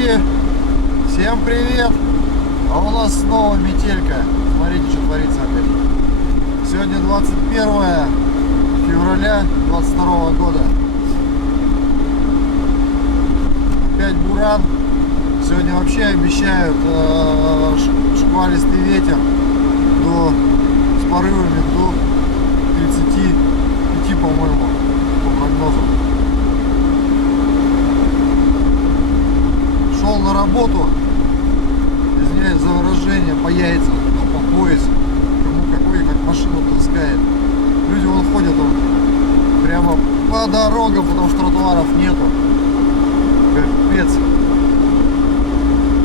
Ребятки, всем привет! А у нас снова метелька. Смотрите, что творится опять. Сегодня 21 февраля 22 года. Опять буран. Сегодня вообще обещают шквалистый ветер с порывами до 35, по-моему, по прогнозам. Шел на работу, извиняюсь за выражение, по яйцам, по пояс, кому какой, как машину таскает. Люди вон ходят прямо по дорогам, потому что тротуаров нету. Капец.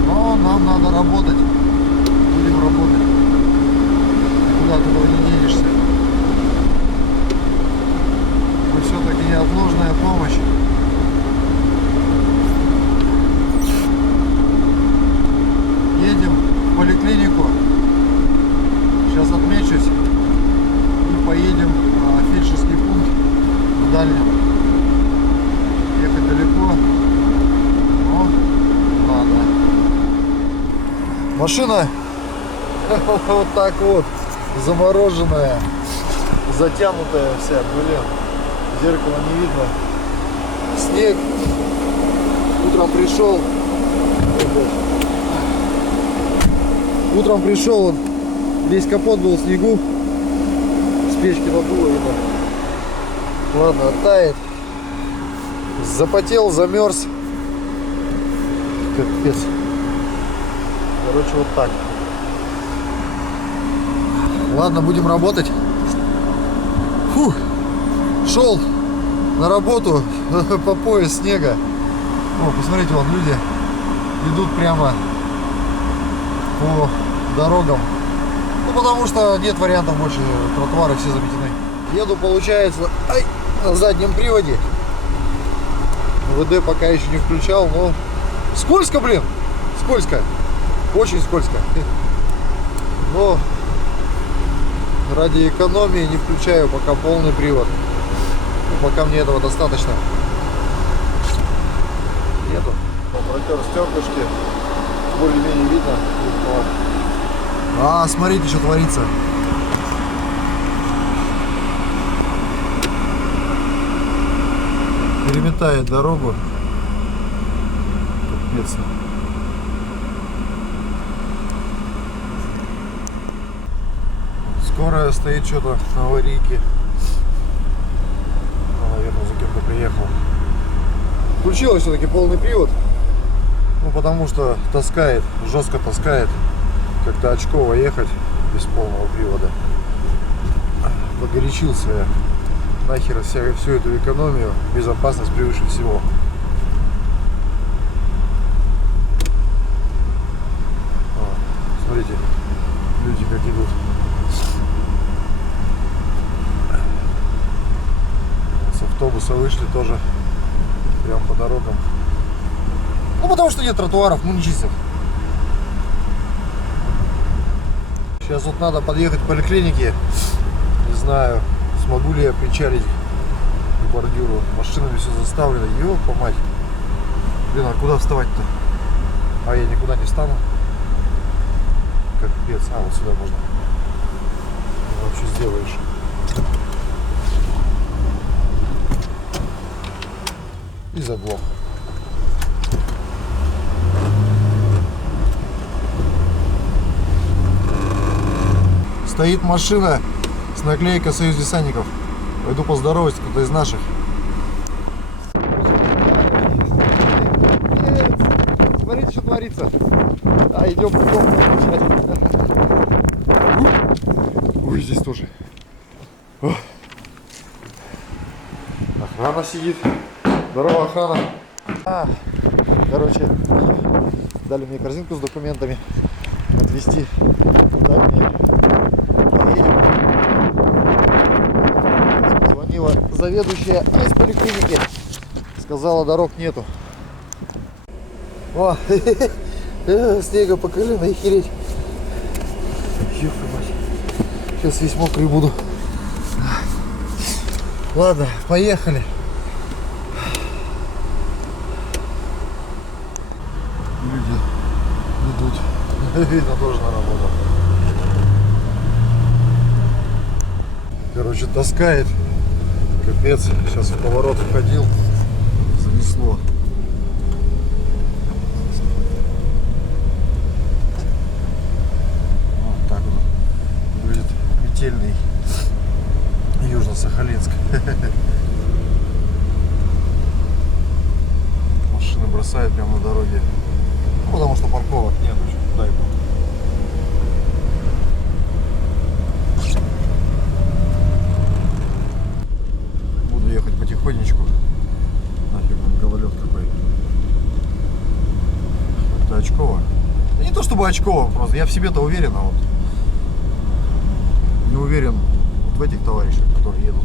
Но нам надо работать. Будем работать. Никуда от этого не денешься. Мы все-таки неотложная помощь. Едем в поликлинику. Сейчас отмечусь. И поедем в фельдшерский пункт в Дальнем. Ехать далеко. Но надо. Машина вот так вот. Замороженная. Затянутая вся. Блин. Зеркало не видно. Снег. Утром пришел. Утром пришел, он весь капот был в снегу, с печки надуло его. Ладно, оттает. Запотел, замерз. Капец. Короче, вот так. Ладно, будем работать. Фух. Шел на работу по пояс снега. О, посмотрите, вон люди идут прямо по дорогам. Ну, потому что нет вариантов больше, тротуары все заметены. Еду, получается, на заднем приводе. ВД пока еще не включал, но скользко, блин, скользко, очень скользко. Но ради экономии не включаю пока полный привод. Ну, пока мне этого достаточно. Еду. Протер стеклышки. Более-менее видно. А, смотрите, что творится. Переметает дорогу. Капец. Скорая стоит что-то на аварийке. Наверное, за кем-то приехал. Включилось все-таки полный привод. Ну, потому что таскает, жестко таскает. Как-то очково ехать без полного привода. Погорячился я. Нахер всю эту экономию. Безопасность превыше всего. Смотрите, люди как идут. С автобуса вышли тоже. Прям по дорогам. Ну, потому что нет тротуаров, ну не чистят. Сейчас вот надо подъехать к поликлинике. Не знаю, смогу ли я причалить к бордюру. Машинами все заставлено. Ёпа мать. Блин, а куда вставать-то? А я никуда не встану. Капец. А, вот сюда можно. Вообще сделаешь. И заглох. Стоит машина с наклейкой «Союз десантников». Пойду поздороваюсь, кто-то из наших. Смотрите, что творится. А, идем Ой, здесь тоже. Охрана сидит. Здорово, охрана. Короче, дали мне корзинку с документами. Отвезти куда мне. Позвонила заведующая из поликлиники. Сказала, дорог нету. О, снега по колено, охереть. Ёпта мать. Сейчас весь мокрый буду. Ладно, поехали. Видно, тоже наработал. Короче, таскает. Капец. Сейчас в поворот входил. Занесло. Вот так вот выглядит метельный Южно-Сахалинск. Машины бросают прямо на дороге. Ну, потому что парковок нет. Дай бог. Буду ехать потихонечку. Нафиг он гололед какой. Это очково. Да не то чтобы очково, просто я в себе-то уверен, а вот не уверен вот в этих товарищах, которые едут.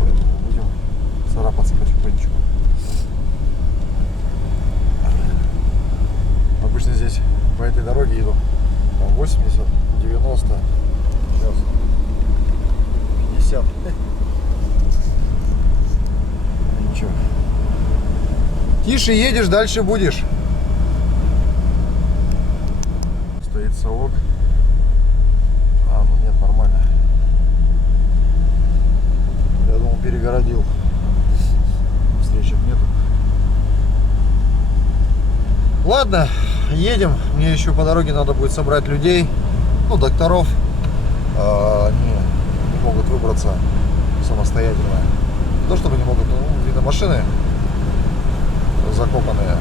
Поэтому будем царапаться потихонечку. Обычно здесь по этой дороге еду там 80, 90, сейчас 50. Ничего. Тише едешь, дальше будешь. Стоит совок. А, ну нет, нормально. Я думал, перегородил. Встречек нету. Ладно, едем. Мне еще по дороге надо будет собрать людей. Ну, докторов. Они не могут выбраться самостоятельно. Не то чтобы не могут, но видно машины закопанные.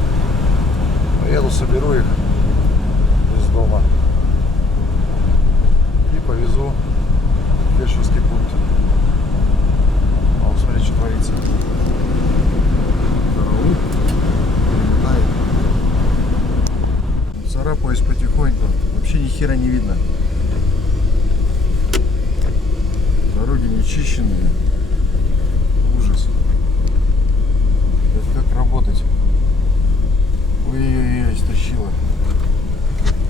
Еду, соберу их из дома и повезу в фельдшерский пункт. Вот, смотри, что творится. Караул. Царапаюсь потихоньку. Вообще ни хера не видно. Дороги не чищенные. Ужас. Это как работать? Ой-ой-ой, стащила.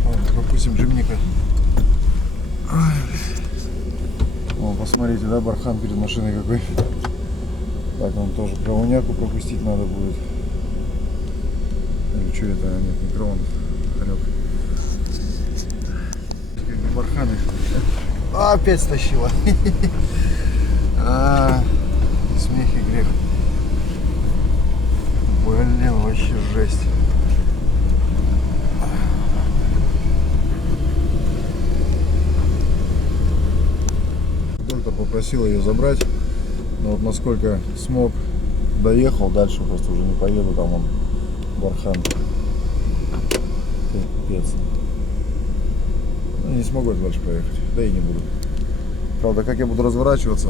Ладно, пропустим джимника. О, посмотрите, да, бархан перед машиной какой. Так, нам тоже кровоняку пропустить надо будет. Или что это? Нет, не кровон. Хорек. Как барханы. А, опять стащила. Смех и грех. Блин, вообще жесть. Доктор попросил ее забрать, но вот насколько смог, доехал, дальше просто уже не поеду, там он бархан. Пипец. Ну, не смогу дальше поехать, да и не буду. Правда, как я буду разворачиваться,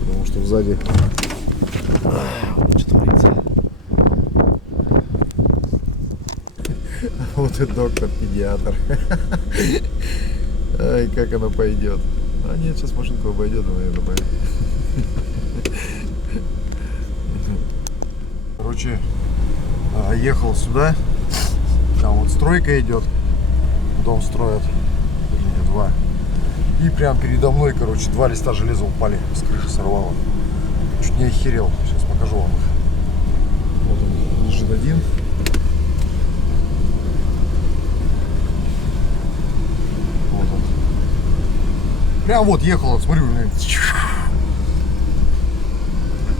потому что сзади что творится. Вот и доктор-педиатр. Ай, как она пойдет. А нет, сейчас машинку обойдет, наверное, пойдет. Короче, ехал сюда. Там вот стройка идет. Дом строят. Или два. И прям передо мной, короче, 2 листа железа упали. С крыши сорвало. Чуть не охерел. Сейчас покажу вам их. Вот он лежит один. Вот он. Прям вот ехал, вот, смотрю, блин.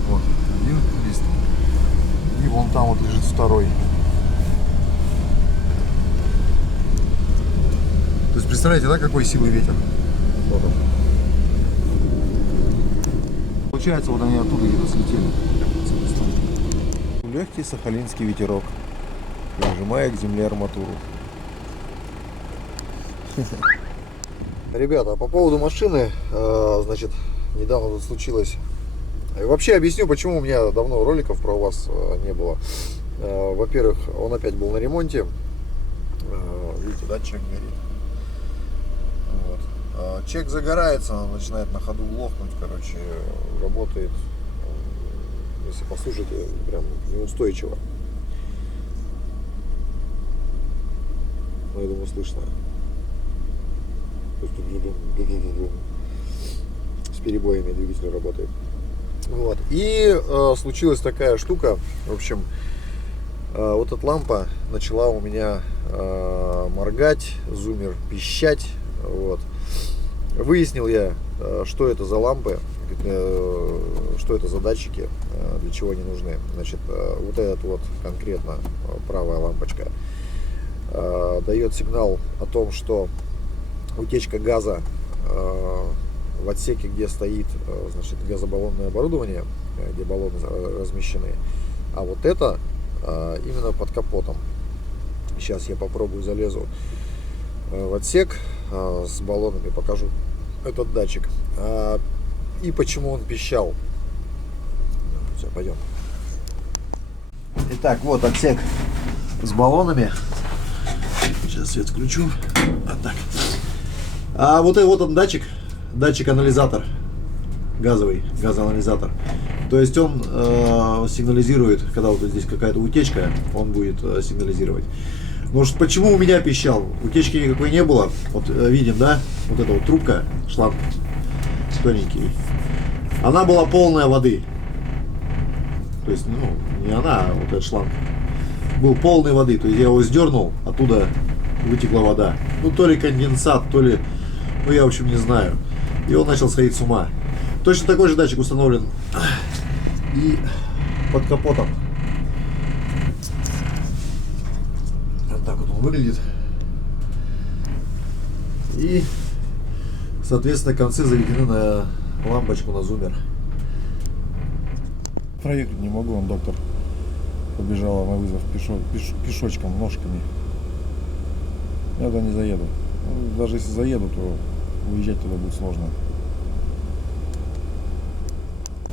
Вот, один лист. И вон там вот лежит второй. То есть представляете, да, какой силы ветер? Вот он. Получается, вот они оттуда где-то слетели. Легкий сахалинский ветерок, прижимая к земле арматуру. Ребята, по поводу машины, значит, недавно тут случилось. И вообще объясню, почему у меня давно роликов про вас не было. Во-первых, он опять был на ремонте. Видите, да, чек горит. Вот. Чек загорается, он начинает на ходу глохнуть, короче, работает, если послушать, прям неустойчиво. Но я думаю, слышно. С перебоями двигатель работает. Вот. И случилась такая штука. В общем, Вот эта лампа начала у меня моргать, зумер пищать. Вот. Выяснил я, что это за лампы, что это за датчики, для чего они нужны. Значит, вот этот вот конкретно правая лампочка дает сигнал о том, что утечка газа в отсеке, где стоит, значит, газобаллонное оборудование, где баллоны размещены. А вот это именно под капотом. Сейчас я попробую залезу в отсек с баллонами, покажу этот датчик. И почему он пищал. Все, пойдем. Итак, вот отсек с баллонами. Сейчас свет включу. Вот так. А вот он датчик-анализатор. Газоанализатор. То есть он сигнализирует, когда вот здесь какая-то утечка, он будет сигнализировать. Но почему у меня пищал? Утечки никакой не было. Вот видим, да? Вот эта вот трубка, шланг тоненький. Она была полная воды. То есть, ну, не она, а вот этот шланг. Был полной воды. То есть я его сдернул, оттуда вытекла вода. Ну, то ли конденсат, то ли... Ну, я, в общем, не знаю. И он начал сходить с ума. Точно такой же датчик установлен и под капотом. Вот так вот он выглядит. И, соответственно, концы заведены на лампочку, на зумер. Проехать не могу, он доктор побежала на вызов пешочком, ножками. Я туда не заеду. Ну, даже если заеду, то уезжать туда будет сложно.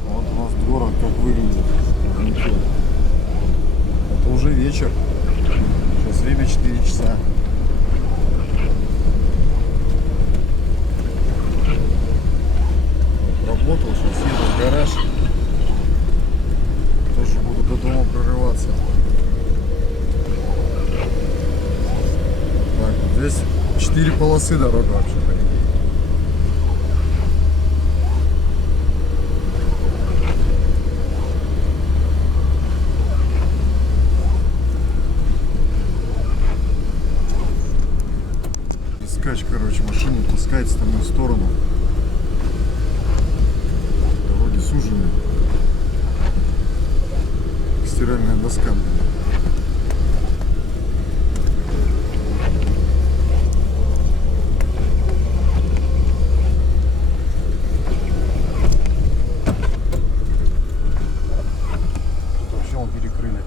Вот у нас город как выглядит. Это уже вечер. Сейчас время 4 часа. Работал, сейчас еду в гараж. Тоже буду до дома прорываться. Так, вот здесь 4 полосы дорога вообще, по идее. Искать, короче, машину таскать в сторону в сторону. Дороги сужены. Стиральная доска. Тут вообще он перекрыли.